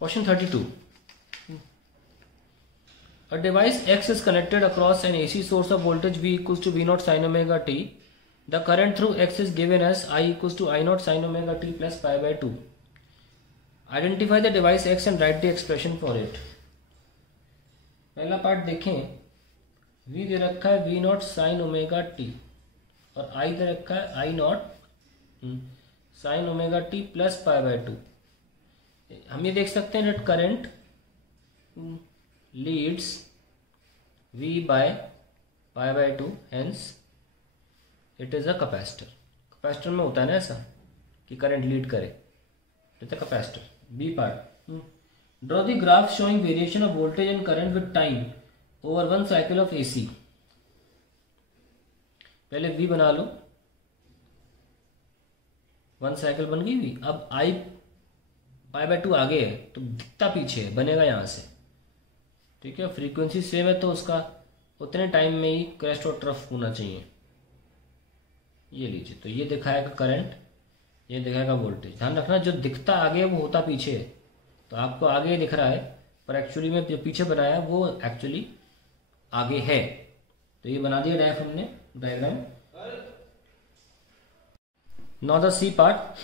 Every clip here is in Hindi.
Question 32. A device X is connected across an AC source of voltage V equals to V naught sin omega t. The current through X is given as I equals to I naught sin omega t plus pi by 2. Identify the device X and write the expression for it. पहला पार्ट देखें, V दे रखा है V naught sin omega t और I दे रखा है I naught sin omega t plus pi by 2. हम ये देख सकते हैं that current leads V by pi by 2, hence it is a capacitor. Capacitor में होता है ना ऐसा कि करंट लीड करे, it's a capacitor. B part, draw the graph showing variation of voltage and current with time over one cycle of AC. पहले वी बना लो, वन साइकिल बन गई वी. अब आई पाई बाय 2 आगे है तो दिखता पीछे है, बनेगा यहां से. ठीक है, फ्रीक्वेंसी सेम है तो उसका उतने टाइम में ही क्रेस्ट और ट्रफ होना चाहिए. ये लीजिए, तो ये दिखाएगा करंट, ये दिखाएगा वोल्टेज. ध्यान रखना जो दिखता आगे है वो होता पीछे है. तो आपको आगे दिख रहा है पर एक्चुअली में जो पीछे बनाया वो एक्चुअली आगे है. तो ये बना दिया डायग्राम हमने, diagram. Now the C part,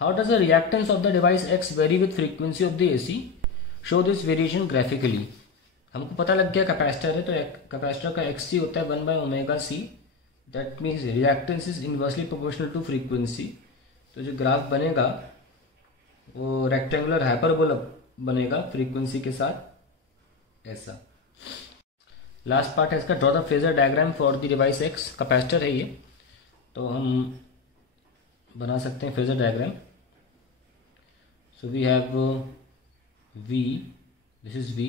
how does the reactance of the device X vary with frequency of the AC, show this variation graphically. हमको पता लग गया कैपेसिटर है तो कैपेसिटर का एक्स सी होता है 1 by omega C. That means reactance is inversely proportional to frequency. तो जो ग्राफ बनेगा वो रेक्टेंगुलर हाइपरबोला बनेगा फ्रीक्वेंसी के साथ, ऐसा. लास्ट पार्ट है इसका, draw the phasor diagram for the device X. Capacitor है ये, तो हम बना सकते हैं phasor diagram. So we have V, this is V,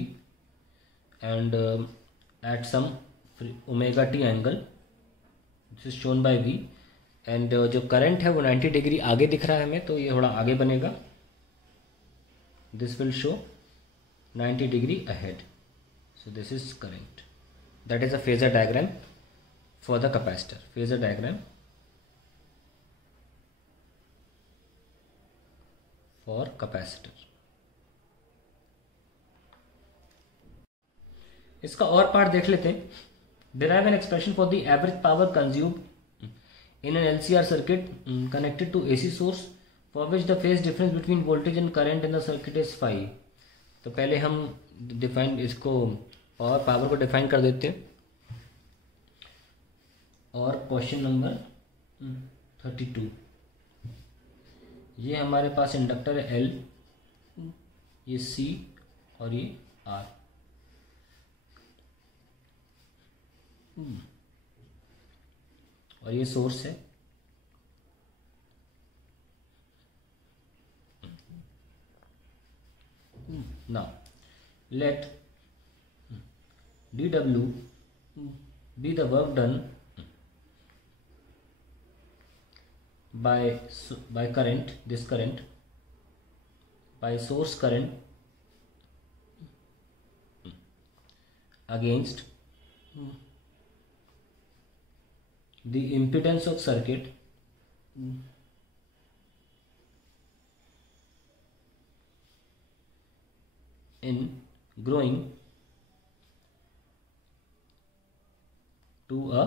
and at some omega t angle, this is shown by V, and जो करंट है वो 90 डिग्री आगे दिख रहा है हमें, तो ये थोड़ा आगे बनेगा. This will show 90 degree ahead. So this is current. That is a phasor diagram for the capacitor. Phasor diagram for capacitor. इसका और पार्ट देख लेते हैं. Derive an expression for the average power consumed in an LCR circuit connected to AC source for which the phase difference between voltage and current in the circuit is 5. तो पहले हम डिफाइन इसको पावर को डिफाइन कर देते हैं. और क्वेश्चन नंबर 32, ये हमारे पास इंडक्टर है L, ये C और ये R. और ये सोर्स है. Now let dW be the work done by current, this current, by source current against the impedance of circuit in growing to a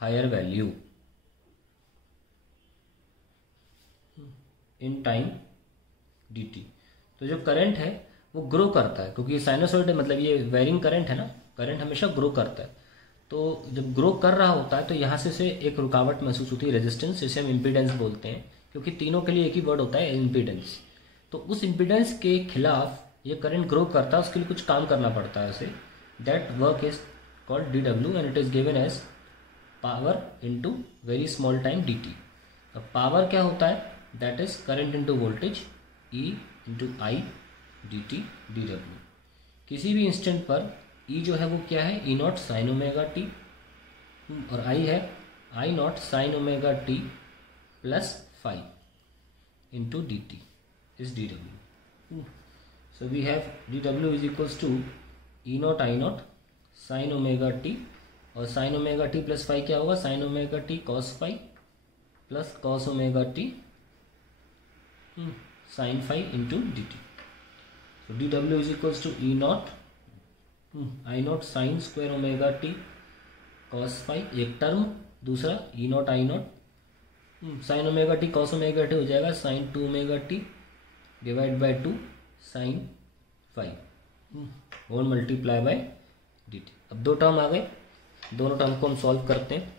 higher value in time dt. तो जो करंट है वो ग्रो करता है, क्योंकि ये साइनसॉइड है, मतलब ये वेरिंग करंट है ना, करंट हमेशा ग्रो करता है. तो जब ग्रो कर रहा होता है तो यहाँ से एक रुकावट महसूस होती है, रेजिस्टेंस, जिसे हम इम्पीडेंस बोलते हैं, क्योंकि तीनों के लिए एक ही वर्ड होता है, इम्पीडेंस. तो उस इम्पीडेंस के खिलाफ ये करंट ग्रो करता है, उसके लिए कुछ काम करना पड़ता है उसे. That work is called dW and it is given as power into very small time dt. अब पावर क्या होता है, that is current into voltage, E into I dt dW. किसी भी इंस्टेंट पर E जो है वो क्या है, E naught sine omega t, और I है I naught sine omega t plus 5 into dt is dW. So we have dW is equals to E naught I naught sine omega t, और साइन ओमेगा टी प्लस 5 क्या होगा, sine omega t cos 5 plus cos omega t sine 5 into dt. तो d W is equals to E naught I naught sine square omega t cos five एक टर्म, दूसरा ई नॉट आई naught sine omega t cos omega t हो जाएगा sine 2 omega t divide by 2 sine 5 और मल्टीप्लाई बाय डी टी। अब दो टर्म आ गए, दोनों टर्म को हम सॉल्व करते हैं।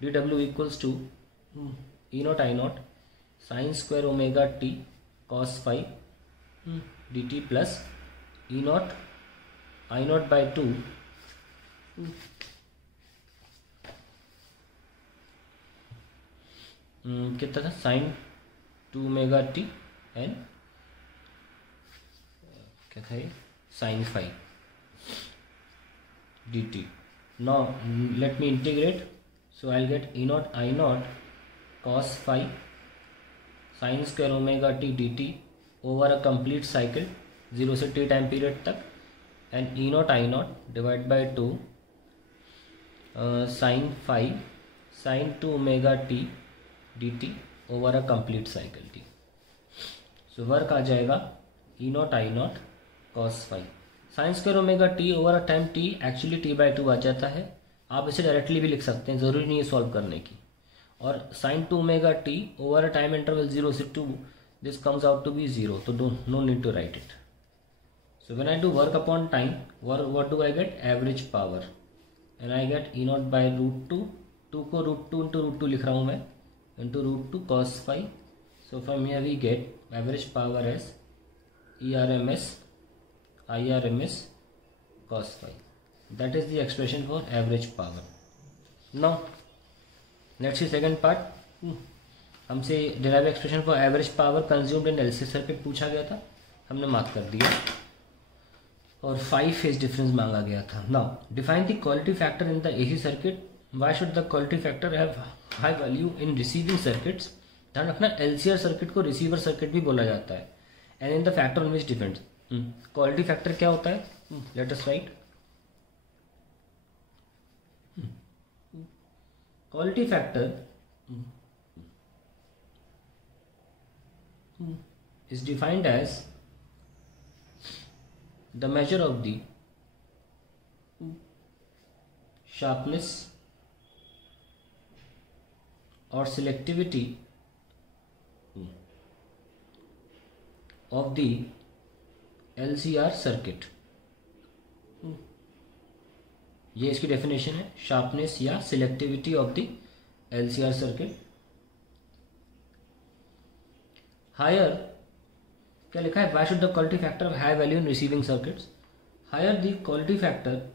D W equals to E naught I naught sine square omega t cos 5 d t plus E naught I naught by 2 कितना था साइन 2 ओमेगा टी एंड क्या था ये sine 5 d t. Now let me integrate, so I get E naught I naught cos 5 sine square omega t d t over a complete cycle 0 से t टाइम पीरियड तक and e naught I naught divide by 2 sine 5 sine 2 omega t d t over a complete cycle t. So work आ जाएगा e naught I naught cos 5 sine square omega t over a time T actually t by 2 आ जाता है। आप इसे डायरेक्टली भी लिख सकते हैं, ज़रूरी नहीं है सॉल्व करने की। और sine 2 omega t over a time interval 0 से 2 this comes out to be 0, तो no need to write it. So when I do work upon time, what do I get average power and I get E naught by √2 को √2 इंटू √2 लिख रहा हूँ मैं into √2 cos 5। So from here we get average power as ERMS IRMS cos 5. That is the expression for average power. Now let's see second part. हमसे derive expression for average power consumed in LC circuit पूछा गया था, हमने मार्क कर दिया और 5 फेज डिफरेंस मांगा गया था। Now define the quality factor in the AC circuit. Why should the quality factor have high value in receiving circuits. ध्यान रखना LCR सर्किट को रिसीवर सर्किट भी बोला जाता है। And in the factor on which depends, quality factor क्या होता है, let us right. Quality factor is defined as the measure of the sharpness or selectivity of the LCR circuit। ये इसकी डेफिनेशन है, शार्पनेस या selectivity of the LCR circuit. Higher क्या लिखा है, why should the quality factor of high value in receiving circuits. Higher the quality factor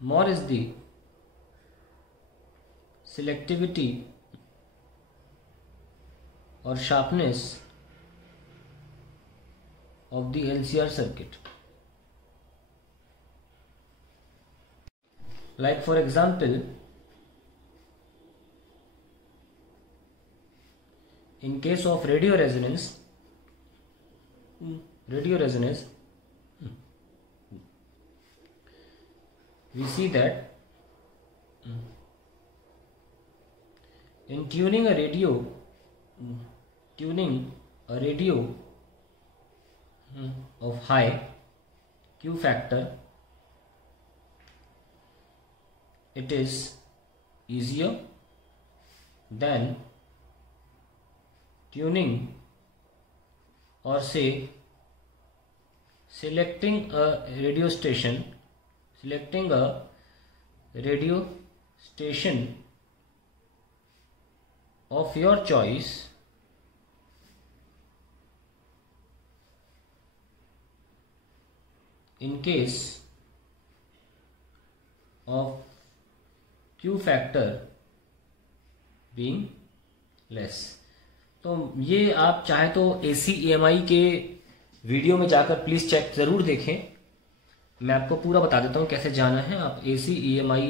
more is the selectivity और sharpness of the LCR circuit. Like for example, in case of radio resonance we see that in tuning a radio of high Q factor, it is easier than tuning or say selecting a radio station of your choice in case of Q factor being less। तो ये आप चाहे तो AC EMI के वीडियो में जाकर प्लीज चेक जरूर देखें। मैं आपको पूरा बता देता हूँ कैसे जाना है। आप AC EMI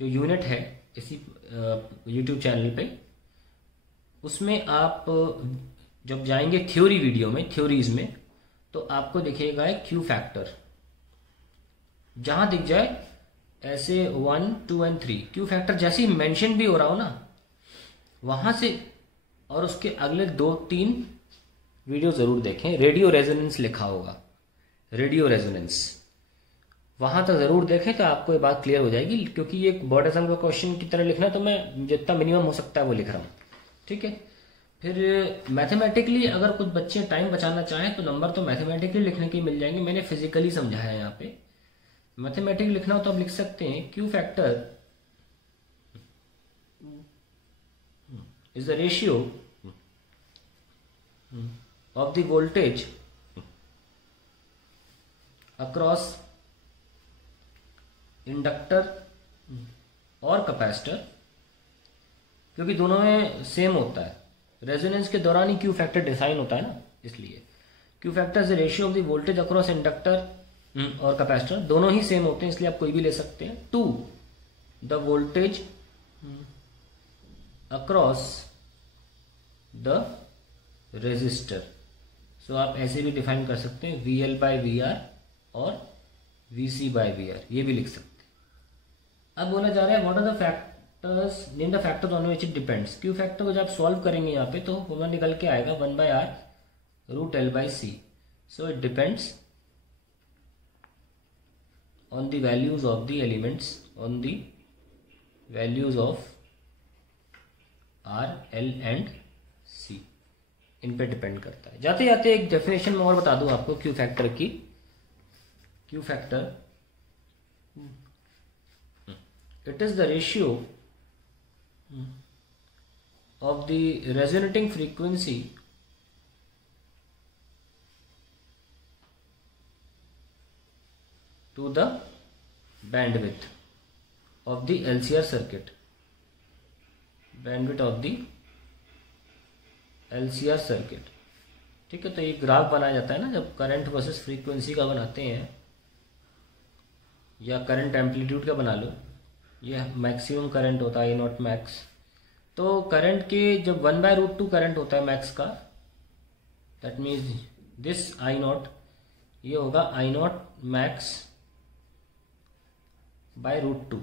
जो यूनिट है इसी YouTube चैनल पे, उसमें आप जब जाएंगे थ्योरी वीडियो में, थ्योरीज में, तो आपको दिखेगा एक Q फैक्टर। जहां दिख जाए ऐसे 1, 2 एंड 3 Q फैक्टर जैसे ही मेंशन भी हो रहा हो ना, वहां से और उसके अगले 2-3 वीडियो ज़रूर देखें। रेडियो रेजोनेंस लिखा होगा, रेडियो रेजोनेंस, वहां तक ज़रूर देखें तो आपको ये बात क्लियर हो जाएगी। क्योंकि ये बोर्ड एग्जाम का क्वेश्चन की तरह लिखना, तो मैं जितना मिनिमम हो सकता है वो लिख रहा हूँ, ठीक है। फिर मैथमेटिकली अगर कुछ बच्चे टाइम बचाना चाहें तो नंबर तो मैथमेटिकली लिखने के मिल जाएंगे। मैंने फिजिकली समझाया है यहाँ पे। मैथमेटिकली लिखना हो तो आप लिख सकते हैं Q factor is the ratio of the voltage across inductor और कैपेसिटर, क्योंकि दोनों में सेम होता है। रेजोनेंस के दौरान ही क्यू फैक्टर डिफाइन होता है ना, इसलिए Q factor is the ratio of the voltage across inductor और कैपेसिटर, दोनों ही सेम होते हैं, इसलिए आप कोई भी ले सकते हैं। To the voltage across the resistor, so आप ऐसे भी डिफाइन कर सकते हैं VL बाय VR और VC बाय VR, ये भी लिख सकते हैं। अब बोला जा रहा है what are the factors, name the factors on which it depends. Q factor को जब आप सॉल्व करेंगे यहाँ पे तो फॉर्मूला निकल के आएगा 1/R√L/C। So it depends on the values of the elements, on the values of R, L and C, इन पे डिपेंड करता है। जाते जाते एक डेफिनेशन में और बता दूं आपको क्यू फैक्टर की। Q factor it is the ratio of the resonating frequency to the bandwidth of the LCR circuit, bandwidth of the LCR circuit, ठीक है। तो ये ग्राफ बनाया जाता है ना जब करंट वर्सेस फ्रीक्वेंसी का बनाते हैं, या करंट एम्पलीट्यूड का बना लो, ये मैक्सिमम करंट होता है I0 मैक्स। तो करंट के जब 1/√2 करंट होता है मैक्स का, दैट मीन्स दिस I0, ये होगा I0 मैक्स बाय √2।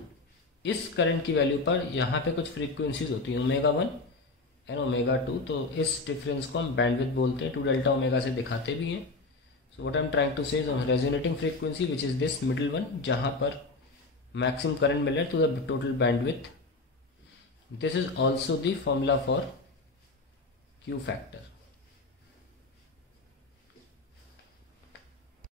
इस करंट की वैल्यू पर यहाँ पे कुछ फ्रीक्वेंसीज होती हैं ω1 एंड ω2, तो इस डिफरेंस को हम बैंडविड्थ बोलते हैं। 2Δω से दिखाते भी हैं। So what I am trying to say is resonating frequency which is this middle one, जहाँ पर मैक्सिमम करंट मिल रहा है to the total bandwidth. This is also the formula for Q factor.